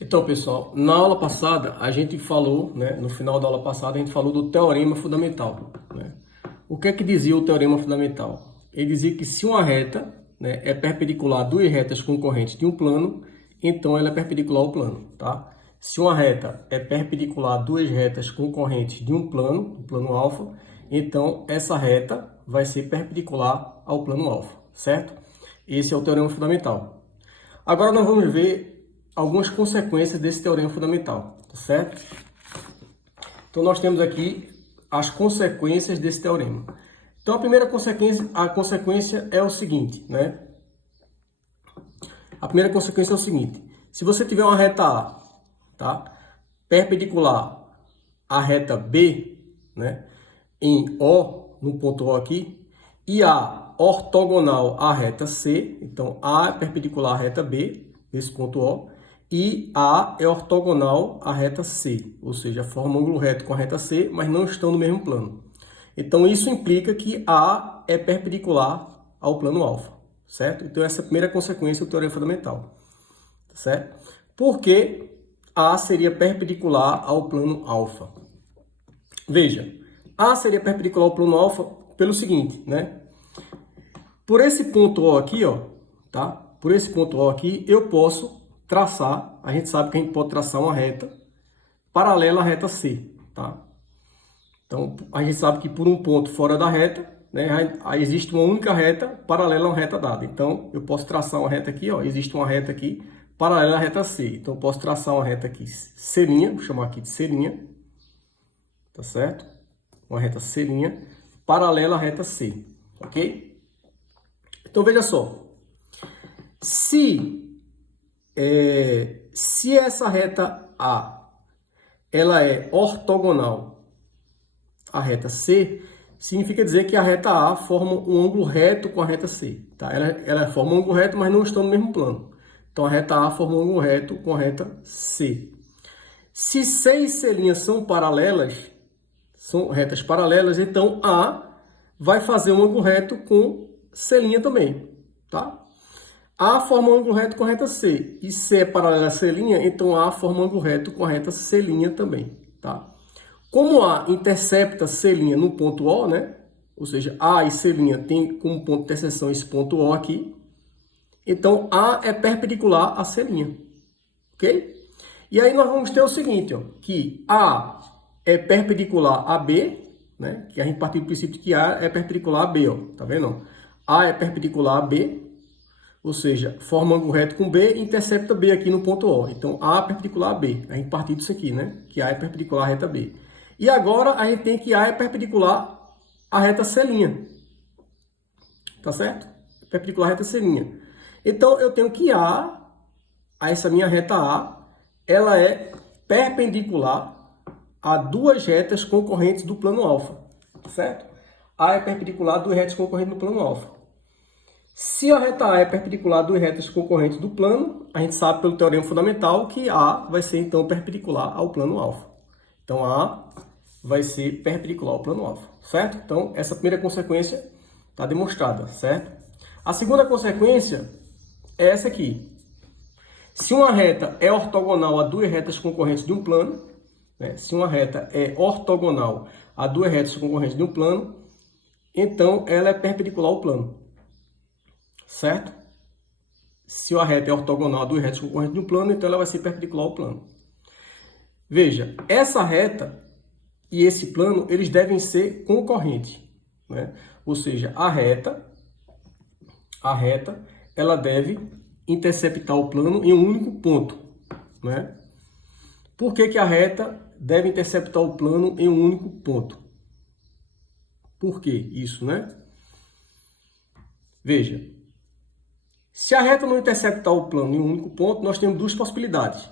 Então, pessoal, na aula passada a gente falou, no final da aula passada a gente falou do teorema fundamental, né? O que é que dizia o teorema fundamental? Ele dizia que se uma reta, é perpendicular a duas retas concorrentes de um plano, então ela é perpendicular ao plano, tá? Se uma reta é perpendicular a duas retas concorrentes de um plano, o plano alfa, então essa reta vai ser perpendicular ao plano alfa, certo? Esse é o teorema fundamental. Agora nós vamos ver algumas consequências desse teorema fundamental, tá certo? Então nós temos aqui as consequências desse teorema. Então a primeira consequência é o seguinte, né? A primeira consequência é o seguinte: se você tiver uma reta A, tá? Perpendicular à reta B, né? Em O, no ponto O aqui, e A ortogonal à reta C, então A é perpendicular à reta B, nesse ponto O, e A é ortogonal à reta C, ou seja, forma um ângulo reto com a reta C, mas não estão no mesmo plano. Então isso implica que A é perpendicular ao plano alfa, certo? Então essa é a primeira consequência do teorema fundamental, certo? Porque A seria perpendicular ao plano alfa. Veja, A seria perpendicular ao plano alfa pelo seguinte, né? Por esse ponto O aqui, ó, tá? Por esse ponto O aqui, eu posso traçar, a gente sabe que a gente pode traçar uma reta paralela à reta C, tá? Então, a gente sabe que por um ponto fora da reta, aí existe uma única reta paralela a uma reta dada. Então, eu posso traçar uma reta aqui, ó, existe uma reta aqui paralela à reta C. Então, eu posso traçar uma reta aqui C', vou chamar aqui de C', tá certo? Uma reta C' paralela à reta C, ok? Então, veja só. Se essa reta A, ela é ortogonal à reta C, significa dizer que a reta A forma um ângulo reto com a reta C, tá? Ela forma um ângulo reto, mas não estão no mesmo plano. Então, a reta A forma um ângulo reto com a reta C. Se C e C' são paralelas, são retas paralelas, então A vai fazer um ângulo reto com C' também, tá? A forma um ângulo reto com a reta C, e C é paralela a C', então A forma um ângulo reto com a reta C' também, tá? Como A intercepta C' no ponto O, né? Ou seja, A e C' tem como ponto de interseção esse ponto O aqui, então A é perpendicular a C', ok? E aí nós vamos ter o seguinte, ó, que A é perpendicular a B, né? Que a gente partiu do princípio que A é perpendicular a B, ó, tá vendo? A é perpendicular a B, ou seja, forma ângulo reto com B e intercepta B aqui no ponto O. Então, A é perpendicular a B. A gente partiu disso aqui, né? Que A é perpendicular à reta B. E agora, a gente tem que A é perpendicular à reta C'. Tá certo? Perpendicular à reta C'. Então, eu tenho que A, essa minha reta A, ela é perpendicular a duas retas concorrentes do plano alfa. Certo? A é perpendicular a duas retas concorrentes do plano alfa. Se a reta A é perpendicular a duas retas concorrentes do plano, a gente sabe pelo teorema fundamental que A vai ser, então, perpendicular ao plano alfa. Então, A vai ser perpendicular ao plano alfa, certo? Então, essa primeira consequência está demonstrada, certo? A segunda consequência é essa aqui. Se uma reta é ortogonal a duas retas concorrentes de um plano, né? Se uma reta é ortogonal a duas retas concorrentes de um plano, então ela é perpendicular ao plano. Certo? Se a reta é ortogonal a duas retas concorrentes de um plano, então ela vai ser perpendicular ao plano. Veja, essa reta e esse plano, eles devem ser concorrentes, né? Ou seja, a reta, ela deve interceptar o plano em um único ponto, né? Por que a reta deve interceptar o plano em um único ponto? Por que isso, né? Veja, se a reta não interceptar o plano em um único ponto, nós temos duas possibilidades.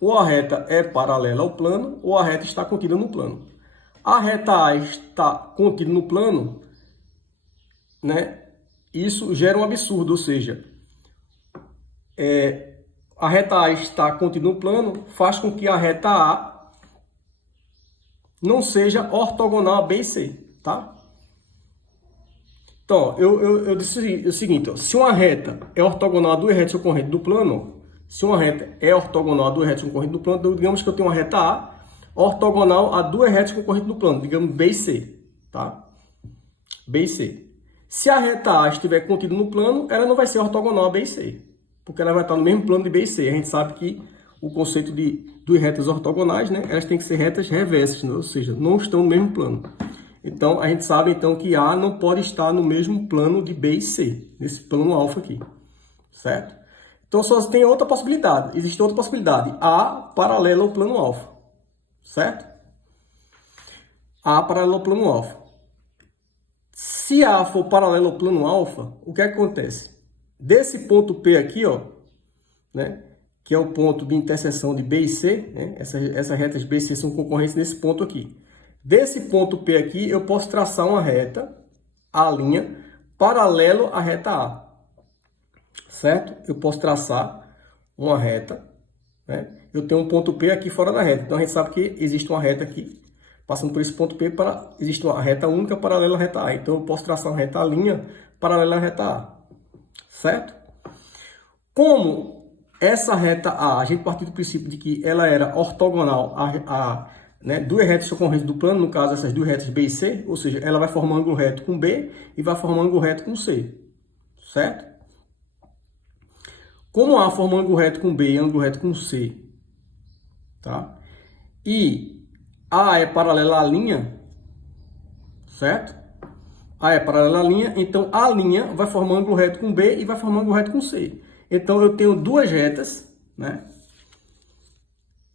Ou a reta é paralela ao plano, ou a reta está contida no plano. A reta A está contida no plano, né? Isso gera um absurdo, ou seja, a reta A está contida no plano faz com que a reta A não seja ortogonal a B e C, tá? Então, eu disse o seguinte, ó, se uma reta é ortogonal a duas retas concorrentes do plano, Se uma reta é ortogonal a duas retas concorrentes no plano, digamos que eu tenho uma reta A ortogonal a duas retas concorrentes no plano, digamos B e C, tá? B e C. Se a reta A estiver contida no plano, ela não vai ser ortogonal a B e C, porque ela vai estar no mesmo plano de B e C. A gente sabe que o conceito de duas retas ortogonais, né, elas têm que ser retas reversas, né? Ou seja, não estão no mesmo plano. Então, a gente sabe então que A não pode estar no mesmo plano de B e C, nesse plano alfa aqui, certo? Então, só tem outra possibilidade. Existe outra possibilidade. A paralela ao plano alfa. Certo? A paralelo ao plano alfa. Se A for paralelo ao plano alfa, o que acontece? Desse ponto P aqui, ó, né, que é o ponto de interseção de B e C, né, essas retas B e C são concorrentes nesse ponto aqui. Desse ponto P aqui, eu posso traçar uma reta, A', paralelo à reta A. Certo? Eu posso traçar uma reta, né? Eu tenho um ponto P aqui fora da reta. Então, a gente sabe que existe uma reta aqui, passando por esse ponto P, existe uma reta única paralela à reta A. Então, eu posso traçar uma reta A' paralela à reta A. Certo? Como essa reta A, a gente partiu do princípio de que ela era ortogonal né, duas retas concorrentes do plano, no caso, essas duas retas B e C, ou seja, ela vai formar um ângulo reto com B e vai formar um ângulo reto com C. Certo? Como A forma ângulo reto com B e ângulo reto com C, tá? E A é paralela à linha, certo? A é paralela à linha, então A' vai formar ângulo reto com B e vai formar ângulo reto com C. Então, eu tenho duas retas, né?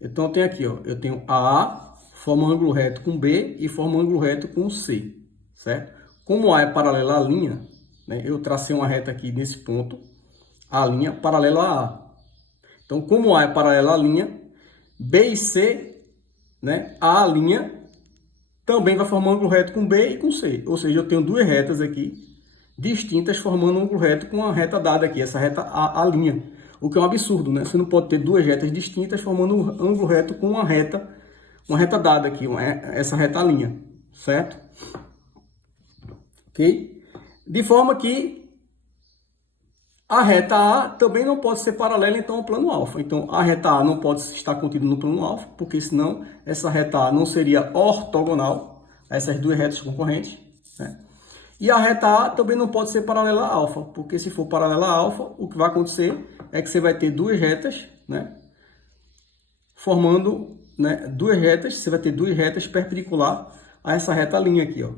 Então, eu tenho aqui, ó, eu tenho A forma ângulo reto com B e forma ângulo reto com C, certo? Como A é paralela à linha, né, eu tracei uma reta aqui nesse ponto, A' paralela a A. Então, como A é paralela à linha, B e C, né, A' também vai formar um ângulo reto com B e com C. Ou seja, eu tenho duas retas aqui distintas formando um ângulo reto com a reta dada aqui, essa reta A'. O que é um absurdo, né? Você não pode ter duas retas distintas formando um ângulo reto com uma reta dada aqui, essa reta A', certo? Ok? De forma que a reta A também não pode ser paralela, então, ao plano alfa. Então, a reta A não pode estar contida no plano alfa, porque senão essa reta A não seria ortogonal a essas duas retas concorrentes, né? E a reta A também não pode ser paralela a alfa, porque se for paralela a alfa, o que vai acontecer é que você vai ter duas retas, né, formando, né, você vai ter duas retas perpendicular a essa reta linha aqui, ó,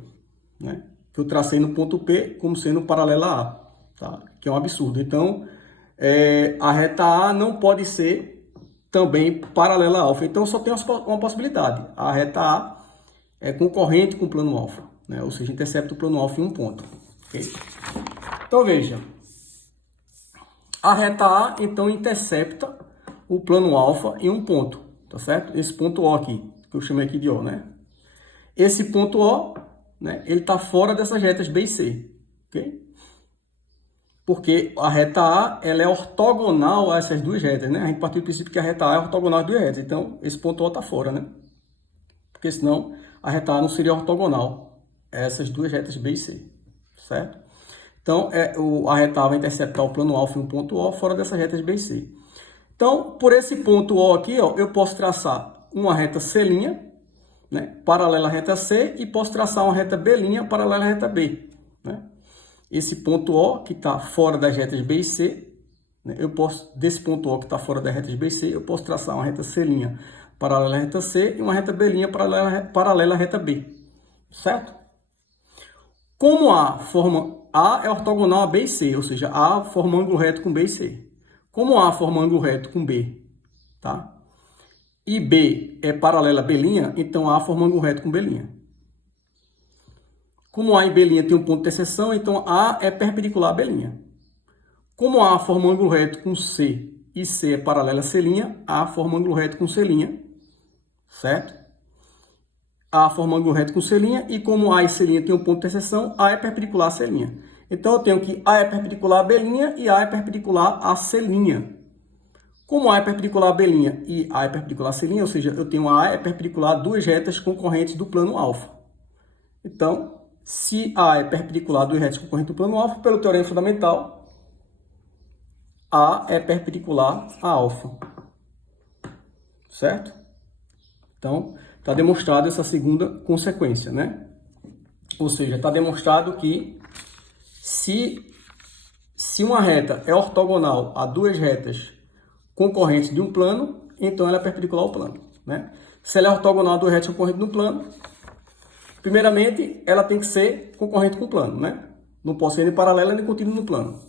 né, que eu tracei no ponto P como sendo paralela a A, tá? Que é um absurdo. Então, a reta A não pode ser também paralela a alfa. Então, só tem uma possibilidade. A reta A é concorrente com o plano alfa, né? Ou seja, intercepta o plano alfa em um ponto. Okay? Então, veja. A reta A, então, intercepta o plano alfa em um ponto, tá certo? Esse ponto O aqui, que eu chamei aqui de O, né? Esse ponto O, né, ele está fora dessas retas B e C, ok? Porque a reta A, ela é ortogonal a essas duas retas, né? A gente partiu do princípio que a reta A é ortogonal às duas retas, então esse ponto O está fora, né? Porque senão a reta A não seria ortogonal a essas duas retas B e C, certo? Então, a reta A vai interceptar o plano alfa em um ponto O fora dessas retas B e C. Então, por esse ponto O aqui, ó, eu posso traçar uma reta C', né, paralela à reta C, e posso traçar uma reta B' paralela à reta B, né? Esse ponto O que está fora das retas B e C, né, desse ponto O que está fora das retas B e C, eu posso traçar uma reta C' paralela à reta C e uma reta B' paralela à reta B, certo? Como A é ortogonal a B e C, ou seja, A forma um ângulo reto com B e C. Como A forma um ângulo reto com B, tá? E B é paralela a B', então A forma um ângulo reto com B'. Como A e B' tem um ponto de interseção, então A é perpendicular a B'. Como A forma um ângulo reto com C e C é paralela a C', A forma um ângulo reto com C', certo? A forma um ângulo reto com C', e como A e C' tem um ponto de interseção, A é perpendicular a C'. Então, eu tenho que A é perpendicular a B' e A é perpendicular a C'. Como A é perpendicular a B' e A é perpendicular a C', ou seja, eu tenho A é perpendicular a duas retas concorrentes do plano alfa. Então, se A é perpendicular a duas retas concorrentes do plano alfa, pelo teorema fundamental, A é perpendicular a alfa. Certo? Então, está demonstrada essa segunda consequência, né? Ou seja, está demonstrado que se uma reta é ortogonal a duas retas concorrentes de um plano, então ela é perpendicular ao plano, né? Se ela é ortogonal a duas retas concorrentes de um plano, primeiramente, ela tem que ser concorrente com o plano, né? Não pode ser nem paralela nem contínua no plano.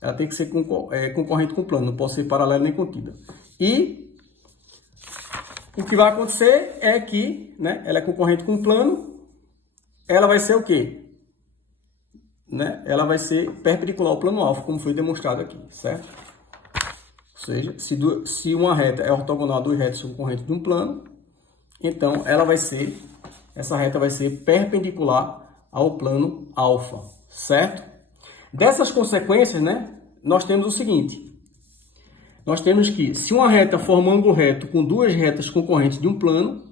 Ela tem que ser concorrente com o plano, não pode ser paralela nem contínua. E o que vai acontecer é que, né, ela é concorrente com o plano, ela vai ser o quê? Né? Ela vai ser perpendicular ao plano alfa, como foi demonstrado aqui, certo? Ou seja, se uma reta é ortogonal a duas retas concorrentes de um plano, então essa reta vai ser perpendicular ao plano alfa, certo? Dessas consequências, né, nós temos o seguinte. Nós temos que, se uma reta forma um ângulo reto com duas retas concorrentes de um plano,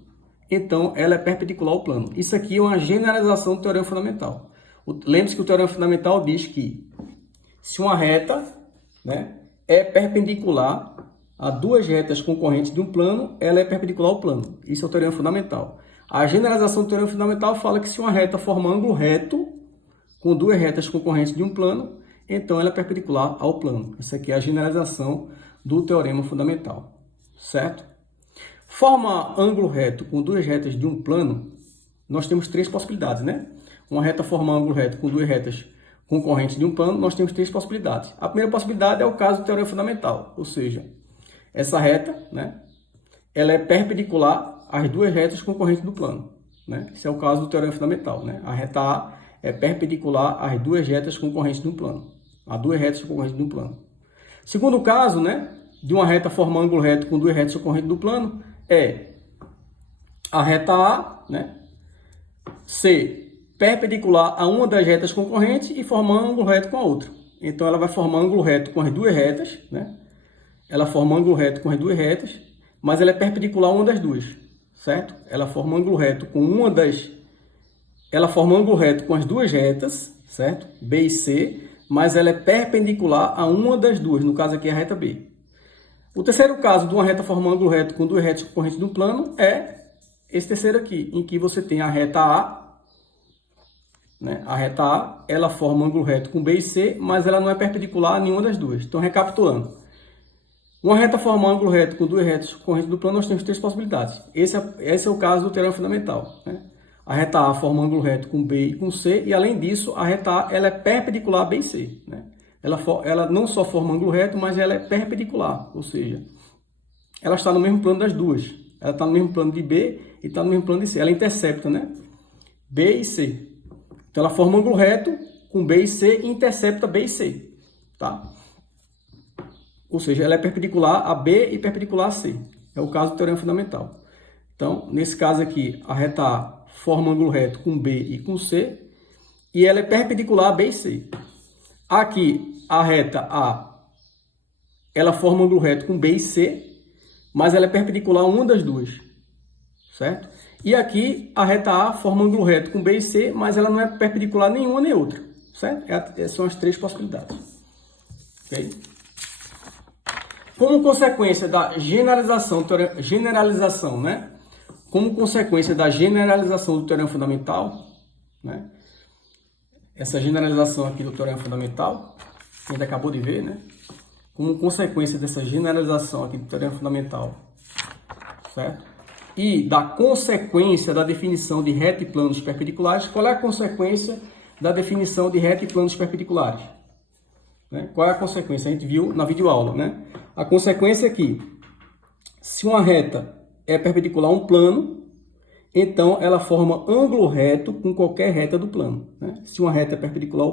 então ela é perpendicular ao plano. Isso aqui é uma generalização do teorema fundamental. Lembre-se que o teorema fundamental diz que se uma reta, né, é perpendicular a duas retas concorrentes de um plano, ela é perpendicular ao plano. Isso é o teorema fundamental. A generalização do teorema fundamental fala que se uma reta forma um ângulo reto com duas retas concorrentes de um plano, então ela é perpendicular ao plano. Essa aqui é a generalização do teorema fundamental, certo? Formar ângulo reto com duas retas de um plano, nós temos três possibilidades, né? Uma reta formar ângulo reto com duas retas concorrentes de um plano, nós temos três possibilidades. A primeira possibilidade é o caso do teorema fundamental, ou seja, essa reta, né, ela é perpendicular às duas retas concorrentes do plano, né? Esse é o caso do teorema fundamental, né? A reta A é perpendicular às duas retas concorrentes de um plano, a duas retas concorrentes de um plano. Segundo caso, né, de uma reta formar ângulo reto com duas retas concorrentes do plano, é a reta A, né, ser perpendicular a uma das retas concorrentes e formar ângulo reto com a outra. Então, ela vai formar ângulo reto com as duas retas, né? Ela forma ângulo reto com as duas retas, mas ela é perpendicular a uma das duas, certo? Ela forma ângulo reto com ela forma ângulo reto com as duas retas, certo? B e C, mas ela é perpendicular a uma das duas, no caso aqui a reta B. O terceiro caso de uma reta formando ângulo reto com duas retas concorrentes de um plano é esse terceiro aqui, em que você tem a reta A, né? A reta A, ela forma ângulo reto com B e C, mas ela não é perpendicular a nenhuma das duas. Então, recapitulando. Uma reta forma ângulo reto com duas retas concorrentes do plano, nós temos três possibilidades. Esse é o caso do teorema fundamental, né? A reta A forma ângulo reto com B e com C, e além disso, a reta A ela é perpendicular a B e C, né? Ela não só forma ângulo reto, mas ela é perpendicular, ou seja, ela está no mesmo plano das duas. Ela está no mesmo plano de B e está no mesmo plano de C. Ela intercepta, né? B e C. Então, ela forma ângulo reto com B e C e intercepta B e C, tá? Ou seja, ela é perpendicular a B e perpendicular a C. É o caso do teorema fundamental. Então, nesse caso aqui, a reta A forma ângulo reto com B e com C, e ela é perpendicular a B e C. Aqui, a reta A, ela forma ângulo reto com B e C, mas ela é perpendicular a uma das duas, certo? E aqui, a reta A forma ângulo reto com B e C, mas ela não é perpendicular nenhuma nem outra, certo? Essas são as três possibilidades. Ok? Como consequência da generalização, né? Como consequência da generalização do teorema fundamental, né? Essa generalização aqui do teorema fundamental, que a gente acabou de ver, né? Como consequência dessa generalização aqui do teorema fundamental, certo? E da consequência da definição de reta e planos perpendiculares, qual é a consequência da definição de reta e planos perpendiculares? Né? Qual é a consequência? A gente viu na videoaula, né? A consequência é que, se uma reta é perpendicular a um plano, então ela forma ângulo reto com qualquer reta do plano, né? Se uma reta é perpendicular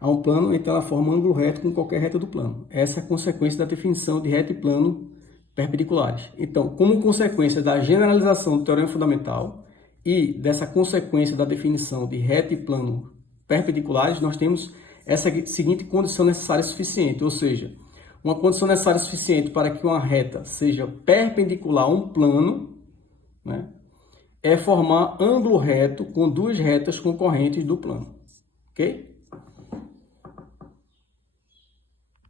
a um plano, então ela forma ângulo reto com qualquer reta do plano. Essa é a consequência da definição de reta e plano perpendiculares. Então, como consequência da generalização do teorema fundamental e dessa consequência da definição de reta e plano perpendiculares, nós temos essa seguinte condição necessária suficiente, ou seja, uma condição necessária suficiente para que uma reta seja perpendicular a um plano, né, é formar ângulo reto com duas retas concorrentes do plano. Ok?